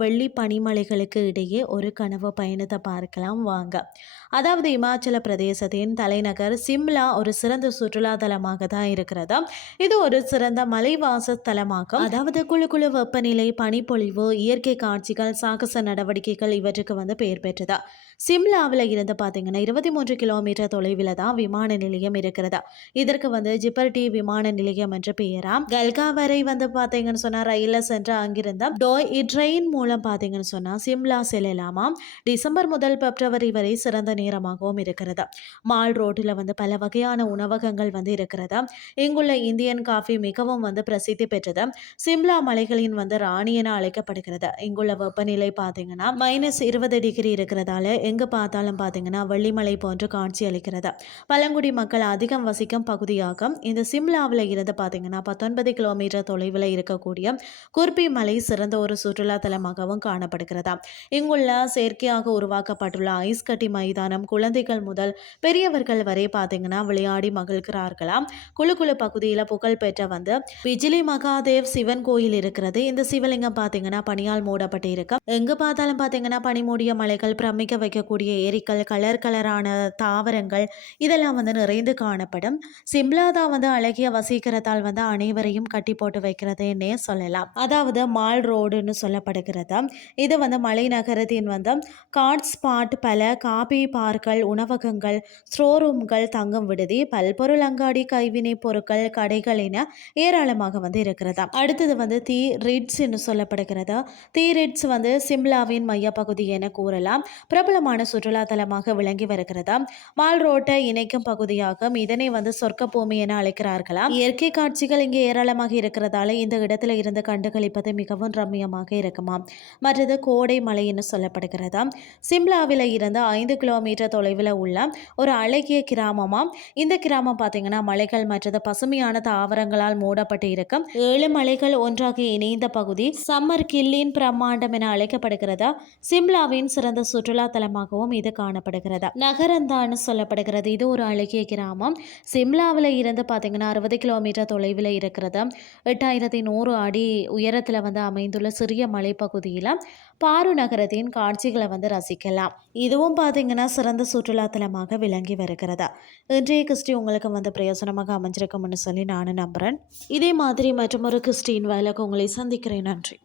வெள்ளி பனிமலைகளுக்கு இடையே ஒரு கனவு பயணத்தை பார்க்கலாம் வாங்க. அதாவது இமாச்சல பிரதேசத்தின் தலைநகர் சிம்லா ஒரு சிறந்த சுற்றுலா தலமாக தான் இருக்கிறது. இது ஒரு சிறந்த மலைவாச தலமாகும். அதாவது குழு குழு வெப்பநிலை, பனிப்பொழிவு, இயற்கை காட்சிகள், சாகச நடவடிக்கைகள் இவற்றுக்கு பெயர் பெற்றது. சிம்லாவில் இருந்து பார்த்தீங்கன்னா 23 கிலோமீட்டர் தொலைவில் தான் விமான நிலையம் இருக்கிறது. இதற்கு ஜிப்பர்டி விமான நிலையம் என்ற பெயராம். கல்கா வரை பார்த்தீங்கன்னு சொன்னா ரயிலில் சென்று அங்கிருந்த ட்ரெயின் மூலம் பார்த்தீங்கன்னு சொன்னா சிம்லா செல்லலாமா. டிசம்பர் முதல் பிப்ரவரி வரை சிறந்த நேரமாகவும் இருக்கிறது. மால் ரோட்டில் பல வகையான உணவகங்கள் இருக்கிறது. இங்குள்ள இந்தியன் காஃபி மிகவும் பிரசித்தி பெற்றது. சிம்லா மலைகளின் ராணி என அழைக்கப்படுகிறது. இங்குள்ள வெப்பநிலை பார்த்தீங்கன்னா -20 டிகிரி இருக்கிறதால எங்க பார்த்தாலும் பார்த்தீங்கன்னா வெள்ளிமலை போன்று காட்சி அளிக்கிறது. பழங்குடி மக்கள் அதிகம் வசிக்கும் பகுதியாகும். இந்த சிம்லாவில் இருந்து பார்த்தீங்கன்னா 19 கிலோமீட்டர் தொலைவில் இருக்கக்கூடிய குர்பி மலை சிறந்த ஒரு சுற்றுலா தலமாகவும் காணப்படுகிறது. இங்குள்ள செயற்கையாக உருவாக்கப்பட்டுள்ள ஐஸ் கட்டி மைதானம் குழந்தைகள் முதல் பெரியவர்கள் வரை பார்த்தீங்கன்னா விளையாடி மகிழ்கிறார்களாம். குழு குழு பகுதியில் புகழ்பெற்ற பிஜிலி மகாதேவ் சிவன் கோயில் இருக்கிறது. இந்த சிவலிங்கம் பார்த்தீங்கன்னா பனியால் மூடப்பட்டு இருக்கு. எங்க பார்த்தாலும் பார்த்தீங்கன்னா பனி மூடிய மலைகள், பிரமிக்க வைக்கக்கூடிய ஏரிகள், கலர் கலரான தாவரங்கள் இதெல்லாம் நிறைந்து காணப்படும். சிம்லா தான் அழகிய வசீகரத்தால் அனைவரையும் கட்டி போட்டு வைக்கிறதுன்னே சொல்லலாம். அதாவது மால் ரோடுன்னு சொல்லப்படுகிறது. இது மலைநகரத்தின் காட் ஸ்பாட், பல காபி பார்கள், உணவகங்கள், ஸ்டோரூம்கள், தங்கும் விடுதி, பல்பொருள் அங்காடி, கைவினை பொருட்கள், கடைகள் என ஏராளமாக இருக்கிறது. அடுத்தது தி ரிட்ஸ் என்று சொல்லப்படுகிறது. தி ரிட்ஸ் சிம்லாவின் மையப்பகுதி என கூறலாம். பிரபலமான சுற்றுலா தலமாக விளங்கி வருகிறது. மால் ரோட்டை இணைக்கும் பகுதியாகும். இதனை சொர்க்க பூமி என அழைக்கிறார்களாம். இயற்கை காட்சிகள் இங்கே ஏராளமாக இருக்கிறதால இந்த இடத்துல இருந்து கண்டுகளிப்பது மிகவும் ரம்மியமாக இருக்குமாம். மற்றது கோடை மலை என்று சொல்லப்படுகிறது. சிம்லாவில் இருந்து 5 கிலோமீட்டர் தொலைவில் உள்ள ஒரு அழகிய கிராமமாம். இந்த கிராமம் பார்த்தீங்கன்னா மலைகள் மற்றது பசுமையான தாவரங்களால் மூடப்பட்டு இருக்கும். 7 மலைகள் ஒன்றாக இணைந்த பகுதி சம்மர் கில்லின் பிரம்மாண்டம் என அழைக்கப்படுகிறது. சிம்லாவின் சிறந்த சுற்றுலா தலமாகவும் இது காணப்படுகிறது. நகரந்தான்னு சொல்லப்படுகிறது. இது ஒரு அழகிய கிராமம். சிம்லாவில் இருந்து பார்த்தீங்கன்னா 60 கிலோமீட்டர் தொலைவில் இருக்கிறது. 8100 அடி உயரத்தில் அமைந்துள்ள சிறிய மலைப்பகுதியில் பாரு நகரத்தின் காட்சிகளை ரசிக்கலாம். இதுவும் பார்த்தீங்கன்னா சிறந்த சுற்றுலா தலமாக விளங்கி வருகிறது. இன்றைய கிறிஸ்டி உங்களுக்கு பிரயோசனமாக அமைஞ்சிருக்கும்னு சொல்லி நானும் நம்புகிறேன். இதே மாதிரி மற்றொரு கிறிஸ்டின் வேலைக்கு உங்களை சந்திக்கிறேன். நன்றி.